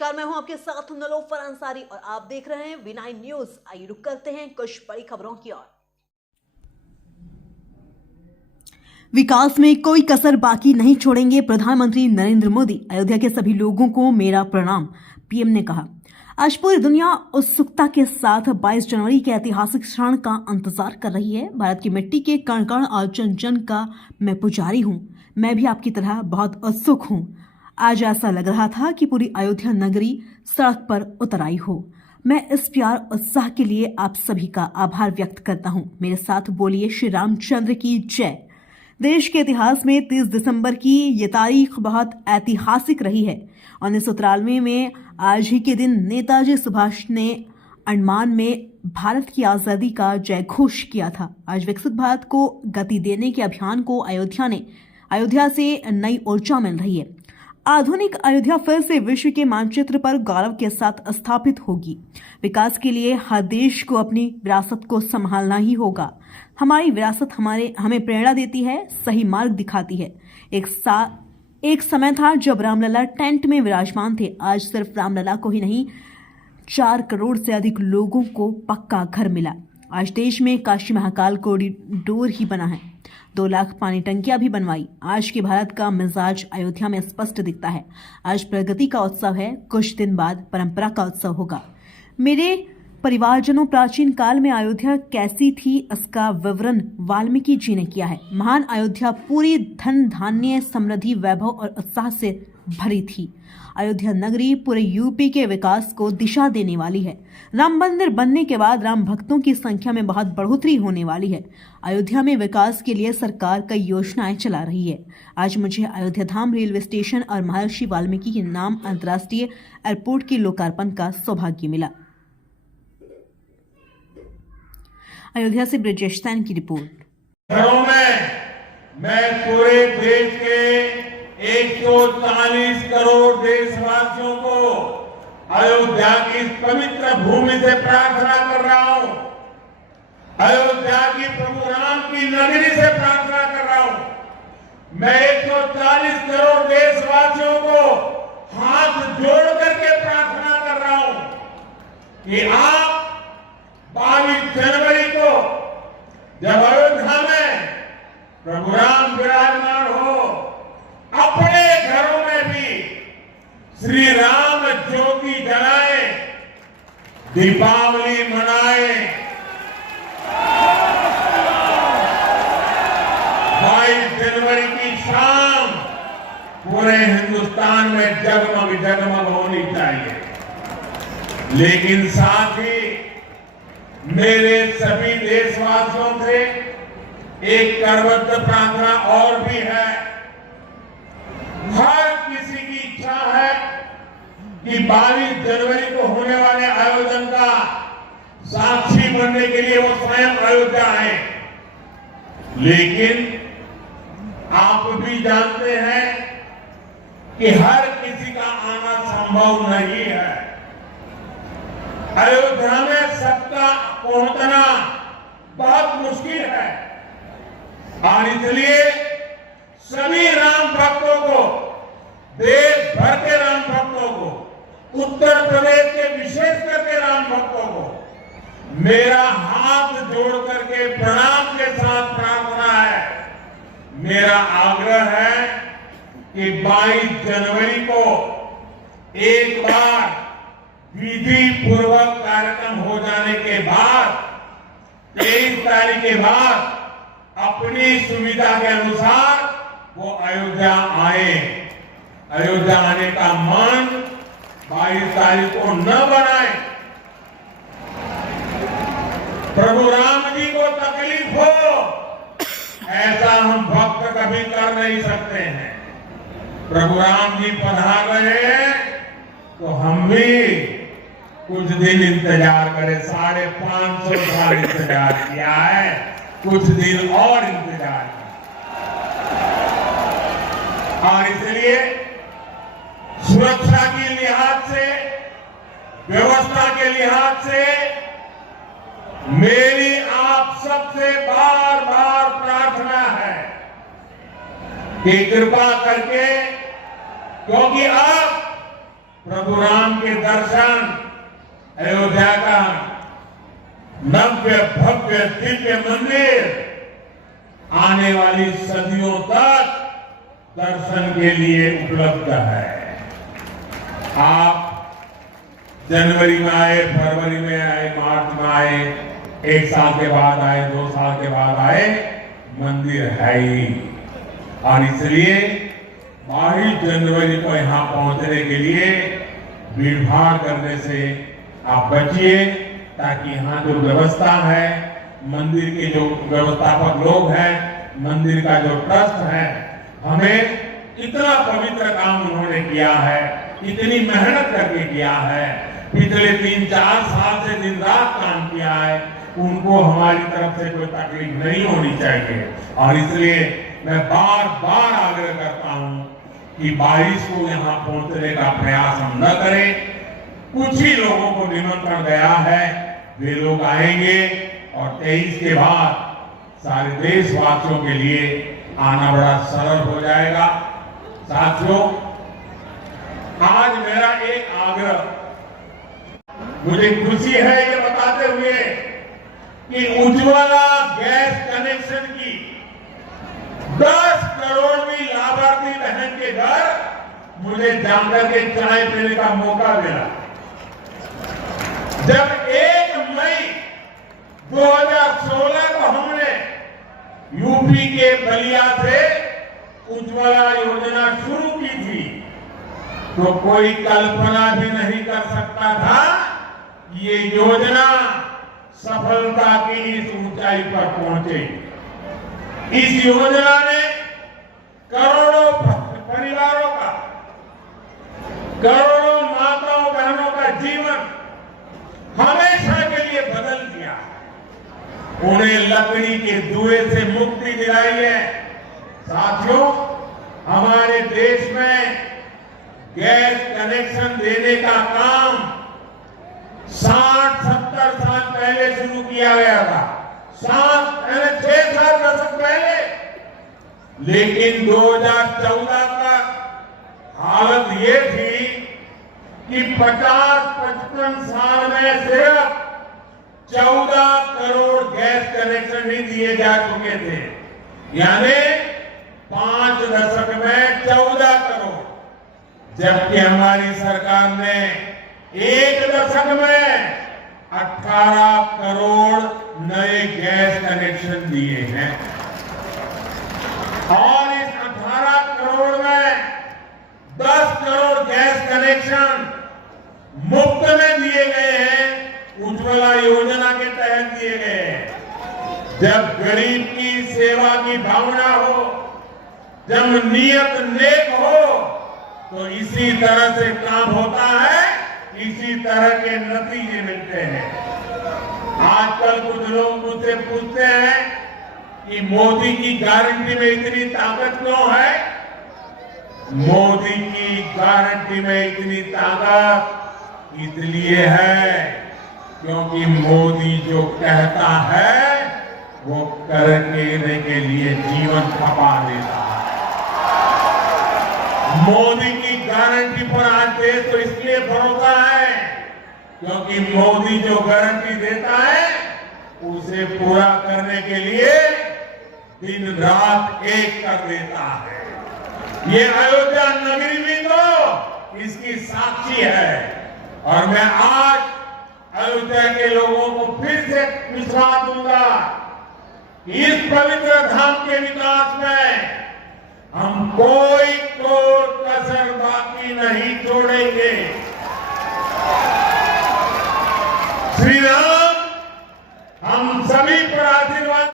नमस्कार, मैं हूं आपके साथ नलोफर अंसारी और आप देख रहे हैं V9 न्यूज। आइए रुक करते हैं कुछ बड़ी खबरों की ओर। विकास में कोई कसर बाकी नहीं छोड़ेंगे प्रधानमंत्री नरेंद्र मोदी। अयोध्या के सभी लोगों को मेरा प्रणाम, पीएम ने कहा। आज पूरी दुनिया उत्सुकता के साथ 22 जनवरी के ऐतिहासिक क्षण का इंतजार कर रही है। भारत की मिट्टी के कण कण और जन जन का मैं पुजारी हूं। मैं भी आपकी तरह बहुत उत्सुक हूं। आज ऐसा लग रहा था कि पूरी अयोध्या नगरी सड़क पर उतर आई हो। मैं इस प्यार उत्साह के लिए आप सभी का आभार व्यक्त करता हूं। मेरे साथ बोलिए श्री रामचंद्र की जय। देश के इतिहास में 30 दिसंबर की ये तारीख बहुत ऐतिहासिक रही है। 1993 में आज ही के दिन नेताजी सुभाष ने अंडमान में भारत की आजादी का जय घोष किया था। आज विकसित भारत को गति देने के अभियान को अयोध्या से नई ऊर्जा मिल रही है। आधुनिक अयोध्या फिर से विश्व के मानचित्र पर गौरव के साथ स्थापित होगी। विकास के लिए हर देश को अपनी विरासत को संभालना ही होगा। हमारी विरासत हमें प्रेरणा देती है, सही मार्ग दिखाती है। एक समय था जब रामलला टेंट में विराजमान थे। आज सिर्फ रामलला को ही नहीं, 4 करोड़ से अधिक लोगों को पक्का घर मिला। आज देश में काशी महाकाल कॉरिडोर ही बना है। 2 लाख पानी टंकियां भी बनवाई। आज के भारत का मिजाज अयोध्या में स्पष्ट दिखता है। आज प्रगति का उत्सव है, कुछ दिन बाद परंपरा का उत्सव होगा। मेरे परिवारजनों, प्राचीन काल में अयोध्या कैसी थी इसका विवरण वाल्मीकि जी ने किया है। महान अयोध्या पूरी धन धान्य समृद्धि वैभव और उत्साह से भरी थी। अयोध्या नगरी पूरे यूपी के विकास को दिशा देने वाली है। राम मंदिर बनने के बाद राम भक्तों की संख्या में बहुत बढ़ोतरी होने वाली है। अयोध्या में विकास के लिए सरकार कई योजनाएं चला रही है। आज मुझे अयोध्या धाम रेलवे स्टेशन और महर्षि वाल्मीकि के नाम अंतर्राष्ट्रीय एयरपोर्ट के लोकार्पण का सौभाग्य मिला। अयोध्या से ब्रजेश सैन की रिपोर्ट। घरों में मैं पूरे देश के 140 करोड़ देशवासियों को अयोध्या की इस पवित्र भूमि से प्रार्थना कर रहा हूं। अयोध्या की प्रभु राम की नगरी से प्रार्थना कर रहा हूं। मैं 140 करोड़ देशवासियों को हाथ जोड़ करके प्रार्थना कर रहा हूं कि आप 22 जनवरी को जब अयोध्या में प्रभु राम विराजमान हो, अपने घरों में भी श्री राम ज्योति जलाएं, दीपावली मनाएं। 22 जनवरी की शाम पूरे हिंदुस्तान में जगमग जगमग होनी चाहिए। लेकिन साथ ही मेरे सभी देशवासियों से एक करबद्ध प्रार्थना और भी है। हर किसी की इच्छा है कि 22 जनवरी को होने वाले आयोजन का साक्षी बनने के लिए वो स्वयं अयोध्या आए। लेकिन आप भी जानते हैं कि हर किसी का आना संभव नहीं है। अयोध्या में सबका पहुंचना बहुत मुश्किल है और इसलिए सभी राम भक्तों को, देश भर के राम भक्तों को, उत्तर प्रदेश के विशेष करके राम भक्तों को मेरा हाथ जोड़ करके प्रणाम के साथ प्रार्थना है। मेरा आग्रह है कि 22 जनवरी को एक बार विधि पूर्वक कार्यक्रम हो जाने के बाद 23 तारीख के बाद अपनी सुविधा के अनुसार वो अयोध्या आए। अयोध्या आने का मन 22 तारीख को न बनाए। प्रभु राम जी को तकलीफ हो, ऐसा हम भक्त कभी कर नहीं सकते हैं। प्रभु राम जी पधार रहे हैं तो हम भी कुछ दिन इंतजार करें। 550 साल इंतजार किया है, कुछ दिन और इंतजार किया। और इसलिए सुरक्षा के लिहाज से, व्यवस्था के लिहाज से मेरी आप सबसे बार बार प्रार्थना है कि कृपा करके, क्योंकि अब प्रभु राम के दर्शन, अयोध्या का नव्य भव्य दिव्य मंदिर आने वाली सदियों तक दर्शन के लिए उपलब्ध है। आप जनवरी में आए, फरवरी में आए, मार्च में आए, 1 साल के बाद आए, 2 साल के बाद आए, मंदिर है ही। और इसलिए 22 जनवरी को यहाँ पहुंचने के लिए भीड़भाड़ करने से आप बचिए, ताकि यहाँ जो व्यवस्था है, मंदिर के जो व्यवस्थापक लोग हैं, मंदिर का जो ट्रस्ट है, हमें इतना पवित्र काम उन्होंने किया है, इतनी मेहनत करके किया है, पिछले 3-4 साल से दिन रात काम किया है, उनको हमारी तरफ से कोई तकलीफ नहीं होनी चाहिए। और इसलिए मैं बार बार आग्रह करता हूं कि 22 को यहाँ पहुंचने का प्रयास हम न करें। कुछ ही लोगों को निमंत्रण गया है, वे लोग आएंगे और 23 के बाद सारे देशवासियों के लिए आना बड़ा सरल हो जाएगा। साथियों, आज मेरा एक आग्रह, मुझे खुशी है ये बताते हुए कि उज्ज्वला गैस कनेक्शन की 10 करोड़वीं लाभार्थी बहन के घर मुझे जाकर के चाय पीने का मौका मिला। जब 1 मई 2016 को हमने यूपी के बलिया से उज्ज्वला योजना शुरू की थी, तो कोई कल्पना भी नहीं कर सकता था कि ये योजना सफलता की इस ऊंचाई पर पहुंचेगी। इस योजना ने करोड़ों परिवारों का, करोड़ों माताओं बहनों का जीवन हमेशा के लिए बदल दिया। उन्हें लकड़ी के धुएं से मुक्ति दिलाई है। साथियों, हमारे देश में गैस कनेक्शन देने का काम 60-70 साल पहले शुरू किया गया था, 6 दशक पहले। लेकिन 2014 तक हालत ये थी कि 50-55 साल में सिर्फ 14 करोड़ गैस कनेक्शन ही दिए जा चुके थे, यानी 5 दशक में 14 करोड़। जबकि हमारी सरकार ने 1 दशक में 18 करोड़ नए गैस कनेक्शन दिए हैं। और इस 18 करोड़ में 10 करोड़ गैस कनेक्शन मुफ्त में दिए गए हैं, उज्ज्वला योजना के तहत दिए गए हैं। जब गरीब की सेवा की भावना हो, जब नियत नेक हो, तो इसी तरह से काम होता है, इसी तरह के नतीजे मिलते हैं। आजकल कुछ लोग मुझसे पूछते हैं कि मोदी की गारंटी में इतनी ताकत क्यों है? मोदी की गारंटी में इतनी ताकत इसलिए है क्योंकि मोदी जो कहता है वो करने के लिए जीवन खपा देता है। मोदी की गारंटी पर आज देश तो इसलिए भरोसा है क्योंकि मोदी जो गारंटी देता है उसे पूरा करने के लिए दिन रात एक कर देता है। ये अयोध्या नगरी भी तो इसकी साक्षी है। और मैं आज अयोध्या के लोगों को फिर से विश्वास दूंगा कि इस पवित्र धाम के विकास में हम कोई कसर बाकी नहीं छोड़ेंगे। श्री राम हम सभी पर आशीर्वाद